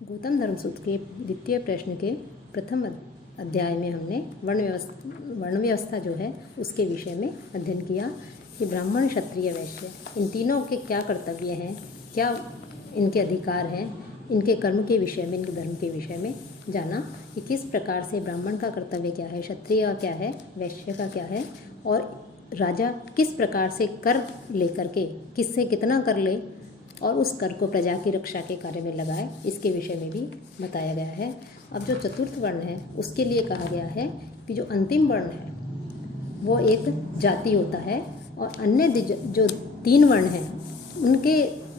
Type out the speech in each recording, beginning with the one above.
गौतम धर्म सूत्र के द्वितीय प्रश्न के प्रथम अध्याय में हमने वर्ण व्यवस्था जो है उसके विषय में अध्ययन किया कि ब्राह्मण, क्षत्रिय, वैश्य इन तीनों के क्या कर्तव्य हैं, क्या इनके अधिकार हैं, इनके कर्म के विषय में, इनके धर्म के विषय में जाना कि किस प्रकार से ब्राह्मण का कर्तव्य क्या है, क्षत्रिय का क्या है, वैश्य का क्या है, और राजा किस प्रकार से कर लेकर के किससे कितना कर ले और उस कर को प्रजा की रक्षा के कार्य में लगाए, इसके विषय में भी बताया गया है। अब जो चतुर्थ वर्ण है उसके लिए कहा गया है कि जो अंतिम वर्ण है वो एक जाति होता है और अन्य जो तीन वर्ण हैं उनके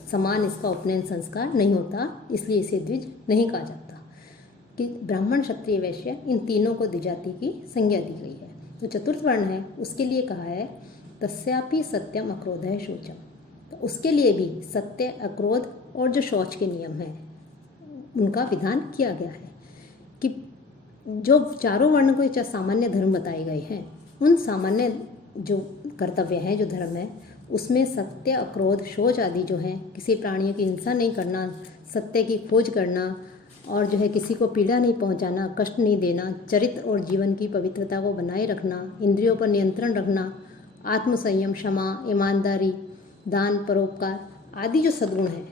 समान इसका उपनयन संस्कार नहीं होता, इसलिए इसे द्विज नहीं कहा जाता। कि ब्राह्मण, क्षत्रिय, वैश्य इन तीनों को द्विजाति की संज्ञा दी गई है। तो चतुर्थ वर्ण है उसके लिए कहा है तस्यापि सत्यम अक्रोधः शौचम, तो उसके लिए भी सत्य, अक्रोध और जो शौच के नियम हैं उनका विधान किया गया है। कि जो चारों वर्ण को सामान्य धर्म बताए गए हैं उन सामान्य जो कर्तव्य हैं, जो धर्म है, उसमें सत्य, अक्रोध, शौच आदि जो हैं, किसी प्राणियों की हिंसा नहीं करना, सत्य की खोज करना और जो है किसी को पीड़ा नहीं पहुंचाना, कष्ट नहीं देना, चरित्र और जीवन की पवित्रता को बनाए रखना, इंद्रियों पर नियंत्रण रखना, आत्मसंयम, क्षमा, ईमानदारी, दान, परोपकार आदि जो सद्गुण हैं,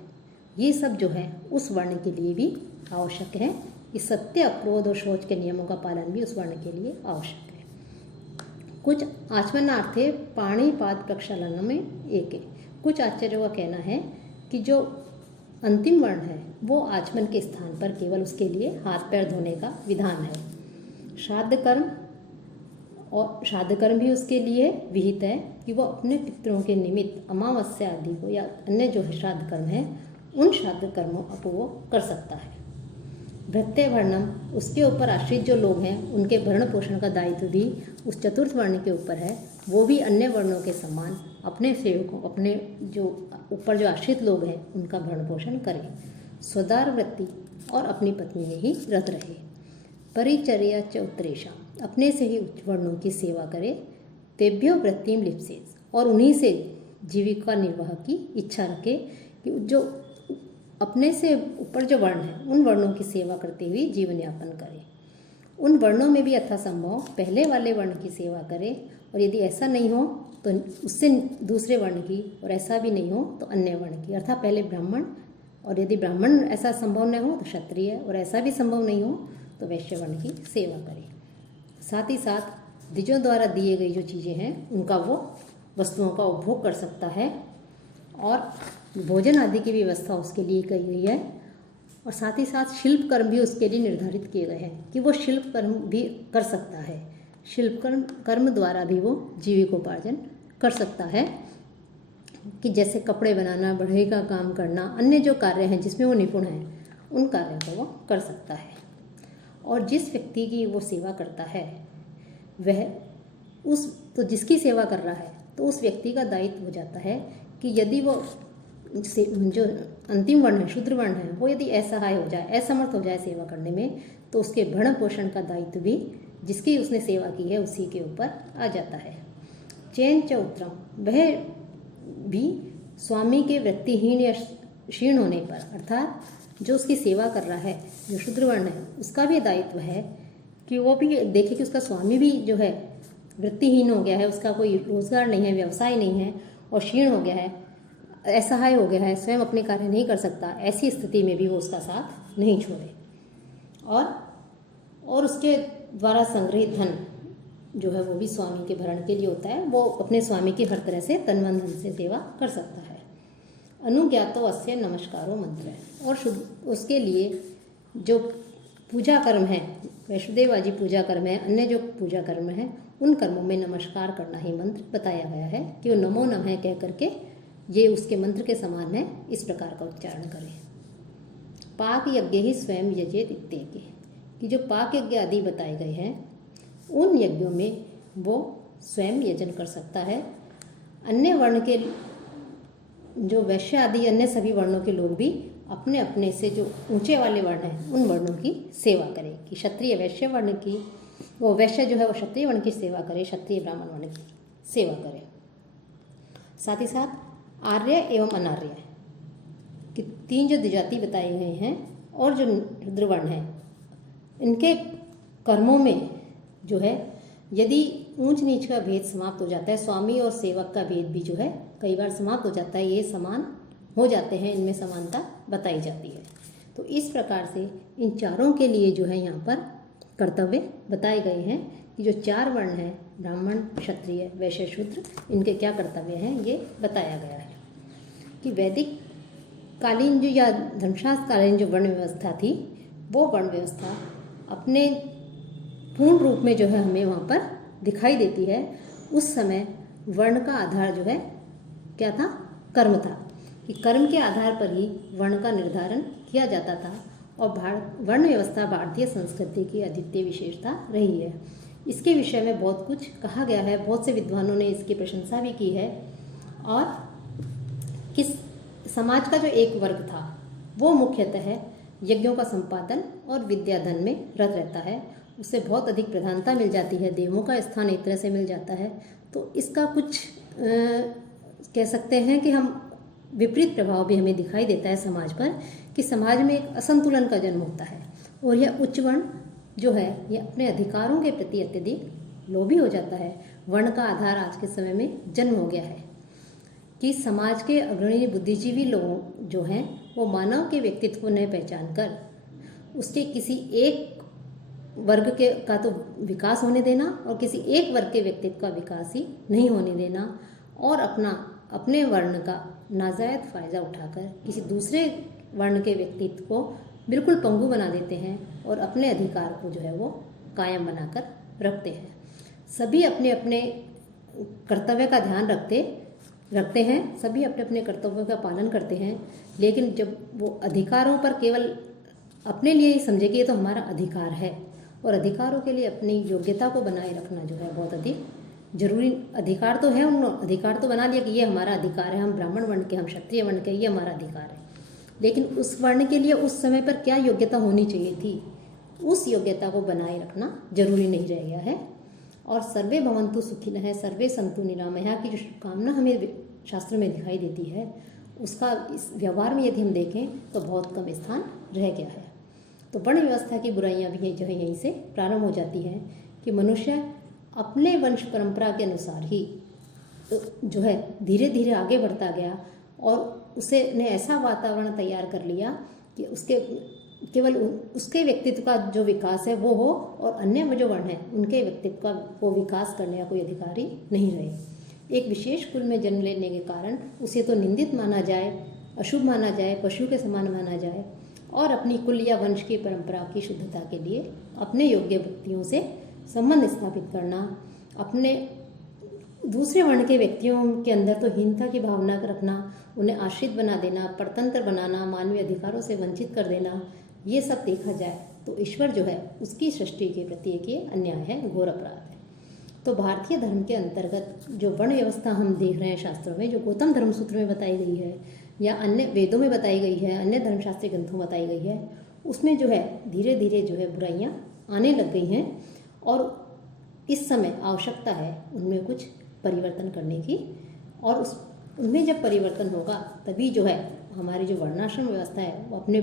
ये सब जो है उस वर्ण के लिए भी आवश्यक है। कि सत्य, अक्रोध और शौच के नियमों का पालन भी उस वर्ण के लिए आवश्यक है। कुछ आचमनार्थे पाणिपाद प्रक्षालन में एक है। कुछ आचार्यों का कहना है कि जो अंतिम वर्ण है वो आचमन के स्थान पर केवल उसके लिए हाथ पैर धोने का विधान है। श्राद्ध कर्म भी उसके लिए विहित है कि वो अपने पितरों के निमित्त अमावस्या आदि को या अन्य जो श्राद्ध कर्म है उन श्राद्ध कर्मों को वो कर सकता है। भृत्य वर्णम, उसके ऊपर आश्रित जो लोग हैं उनके भरण पोषण का दायित्व भी उस चतुर्थ वर्ण के ऊपर है। वो भी अन्य वर्णों के समान अपने सेवकों, अपने जो ऊपर जो आश्रित लोग हैं उनका भरण पोषण करें। स्वदार वृत्ति और अपनी पत्नी में ही रत रहे। परिचर्या च उत्तरेशा, अपने से ही उच्च वर्णों की सेवा करे। तेभ्यो वृत्तिम लिप्सेस, और उन्हीं से जीविका निर्वाह की इच्छा रखे। कि जो अपने से ऊपर जो वर्ण है उन वर्णों की सेवा करते हुए जीवन यापन करे। उन वर्णों में भी यथासंभव पहले वाले वर्ण की सेवा करे, और यदि ऐसा नहीं हो तो उससे दूसरे वर्ण की, और ऐसा भी नहीं हो तो अन्य वर्ण की, अर्थात पहले ब्राह्मण, और यदि ब्राह्मण ऐसा संभव न हो तो क्षत्रिय, और ऐसा भी संभव नहीं हो तो वैश्य वर्ण की सेवा करे। साथ ही साथ द्विजों द्वारा दिए गई जो चीज़ें हैं उनका वो वस्तुओं का उपभोग कर सकता है, और भोजन आदि की व्यवस्था उसके लिए की गई है। और साथ ही साथ शिल्प कर्म भी उसके लिए निर्धारित किए गए हैं कि वो शिल्प कर्म भी कर सकता है। शिल्प कर्म द्वारा भी वो जीविकोपार्जन कर सकता है। कि जैसे कपड़े बनाना, बढ़ई का काम करना, अन्य जो कार्य हैं जिसमें वो निपुण है उन कार्यों को वो कर सकता है। और जिस व्यक्ति की वो सेवा करता है वह तो जिसकी सेवा कर रहा है तो उस व्यक्ति का दायित्व हो जाता है कि यदि वो जो अंतिम वर्ण है, शूद्र वर्ण है, वो यदि असहाय हो जाए, असमर्थ हो जाए सेवा करने में, तो उसके भरण पोषण का दायित्व भी जिसकी उसने सेवा की है उसी के ऊपर आ जाता है। चैन च उत्तरम, वह भी स्वामी के वृत्तिहीन या क्षीण होने पर, अर्थात जो उसकी सेवा कर रहा है जो शूद्र वर्ण है उसका भी दायित्व है कि वो भी देखे कि उसका स्वामी भी जो है वृत्तिहीन हो गया है, उसका कोई रोजगार नहीं है, व्यवसाय नहीं है, और क्षीण हो गया है, असहाय हो गया है, स्वयं अपने कार्य नहीं कर सकता, ऐसी स्थिति में भी वो उसका साथ नहीं छोड़े। और उसके द्वारा संग्रहित धन जो है वो भी स्वामी के भरण के लिए होता है। वो अपने स्वामी की हर तरह से तन मन धन से सेवा कर सकता है। अनुज्ञातो अस्य नमस्कारो मंत्र है, और उसके लिए जो पूजा कर्म है, वैष्णोदेव आदि पूजा कर्म है, अन्य जो पूजा कर्म है उन कर्मों में नमस्कार करना ही मंत्र बताया गया है। कि वो नमो नमः कह करके ये उसके मंत्र के समान है, इस प्रकार का उच्चारण करें। पाक यज्ञ ही स्वयं यजेत इत्यादि, कि जो पाक यज्ञ आदि बताए गए हैं उन यज्ञों में वो स्वयं यजन कर सकता है। अन्य वर्ण के जो वैश्य आदि अन्य सभी वर्णों के लोग भी अपने अपने से जो ऊंचे वाले वर्ण हैं उन वर्णों की सेवा करें। कि क्षत्रिय वैश्य वर्ण की, वो वैश्य जो है वो क्षत्रिय वर्ण की सेवा करे, क्षत्रिय ब्राह्मण वर्ण की सेवा करे। साथ ही साथ आर्य एवं अनार्य कि तीन जो द्विजाति बताए गए हैं और जो शूद्रवर्ण है इनके कर्मों में जो है यदि ऊंच नीच का भेद समाप्त हो जाता है, स्वामी और सेवक का भेद भी जो है कई बार समाप्त हो जाता है, ये समान हो जाते हैं, इनमें समानता बताई जाती है। तो इस प्रकार से इन चारों के लिए जो है यहाँ पर कर्तव्य बताए गए हैं कि जो 4 वर्ण हैं ब्राह्मण, क्षत्रिय, वैश्य, शूद्र, इनके क्या कर्तव्य हैं ये बताया गया है। कि वैदिक कालीन जो या धर्मशास्त्र कालीन जो वर्ण व्यवस्था थी वो वर्ण व्यवस्था अपने पूर्ण रूप में जो है हमें वहाँ पर दिखाई देती है। उस समय वर्ण का आधार जो है क्या था? कर्म था, कि कर्म के आधार पर ही वर्ण का निर्धारण किया जाता था और वर्ण व्यवस्था भारतीय संस्कृति की अद्वितीय विशेषता रही है। इसके विषय में बहुत कुछ कहा गया है, बहुत से विद्वानों ने इसकी प्रशंसा भी की है। और किस समाज का जो एक वर्ग था वो मुख्यतः यज्ञों का संपादन और विद्याधन में रत रहता है, उससे बहुत अधिक प्रधानता मिल जाती है, देवों का स्थान एक तरह से मिल जाता है। तो इसका कुछ कह सकते हैं कि हम विपरीत प्रभाव भी हमें दिखाई देता है समाज पर, कि समाज में एक असंतुलन का जन्म होता है और यह उच्च वर्ण जो है ये अपने अधिकारों के प्रति अत्यधिक लोभी हो जाता है। वर्ण का आधार आज के समय में जन्म हो गया है कि समाज के अग्रणी बुद्धिजीवी लोग जो हैं वो मानव के व्यक्तित्व को न पहचान कर उसके किसी एक वर्ग के का तो विकास होने देना और किसी एक वर्ग के व्यक्तित्व का विकास ही नहीं होने देना और अपने वर्ण का नाजायज फ़ायदा उठाकर किसी दूसरे वर्ण के व्यक्तित्व को बिल्कुल पंगु बना देते हैं और अपने अधिकार को जो है वो कायम बनाकर रखते हैं। सभी अपने अपने कर्तव्य का ध्यान रखते हैं, सभी अपने अपने कर्तव्यों का पालन करते हैं, लेकिन जब वो अधिकारों पर केवल अपने लिए ही समझे कि ये तो हमारा अधिकार है और अधिकारों के लिए अपनी योग्यता को बनाए रखना जो है बहुत अधिक जरूरी। अधिकार तो है, उन्होंने अधिकार तो बना लिया कि ये हमारा अधिकार है, हम ब्राह्मण वर्ण के, हम क्षत्रिय वर्ण के, ये हमारा अधिकार है, लेकिन उस वर्ण के लिए उस समय पर क्या योग्यता होनी चाहिए थी, उस योग्यता को बनाए रखना जरूरी नहीं रह गया है। और सर्वे भवन्तु सुखिनः सर्वे सन्तु निरामयाः की जो कामना हमें शास्त्र में दिखाई देती है, उसका इस व्यवहार में यदि हम देखें तो बहुत कम स्थान रह गया है। तो वर्ण व्यवस्था की बुराइयां भी जो है यहीं से प्रारंभ हो जाती हैं कि मनुष्य अपने वंश परंपरा के अनुसार ही जो है धीरे धीरे आगे बढ़ता गया और उसे ने ऐसा वातावरण तैयार कर लिया कि उसके केवल उसके व्यक्तित्व का जो विकास है वो हो और अन्य जो वर्ण है उनके व्यक्तित्व का वो विकास करने का कोई अधिकारी नहीं रहे। एक विशेष कुल में जन्म लेने के कारण उसे तो निंदित माना जाए, अशुभ माना जाए, पशु के समान माना जाए और अपनी कुल या वंश की परंपरा की शुद्धता के लिए अपने योग्य व्यक्तियों से संबंध स्थापित करना, अपने दूसरे वर्ण के व्यक्तियों के अंदर तो हीनता की भावना रखना, उन्हें आश्रित बना देना, परतंत्र बनाना, मानवीय अधिकारों से वंचित कर देना, ये सब देखा जाए तो ईश्वर जो है उसकी सृष्टि के प्रति एक ये अन्याय है, घोर अपराध है। तो भारतीय धर्म के अंतर्गत जो वर्ण व्यवस्था हम देख रहे हैं शास्त्रों में, जो गौतम धर्म सूत्र में बताई गई है या अन्य वेदों में बताई गई है, अन्य धर्मशास्त्रीय ग्रंथों में बताई गई है, उसमें जो है धीरे धीरे जो है बुराइयां आने लग गई हैं और इस समय आवश्यकता है उनमें कुछ परिवर्तन करने की। और उनमें जब परिवर्तन होगा तभी जो है हमारी जो वर्णाश्रम व्यवस्था है वो अपने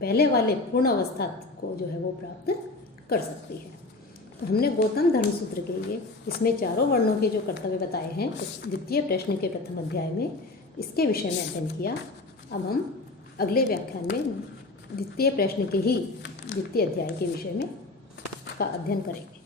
पहले वाले पूर्ण अवस्था को जो है वो प्राप्त कर सकती है। तो हमने गौतम धर्म सूत्र के लिए इसमें चारों वर्णों के जो कर्तव्य बताए हैं द्वितीय प्रश्न के प्रथम अध्याय में इसके विषय में अध्ययन किया। अब हम अगले व्याख्यान में द्वितीय प्रश्न के ही द्वितीय अध्याय के विषय में का अध्ययन करेंगे।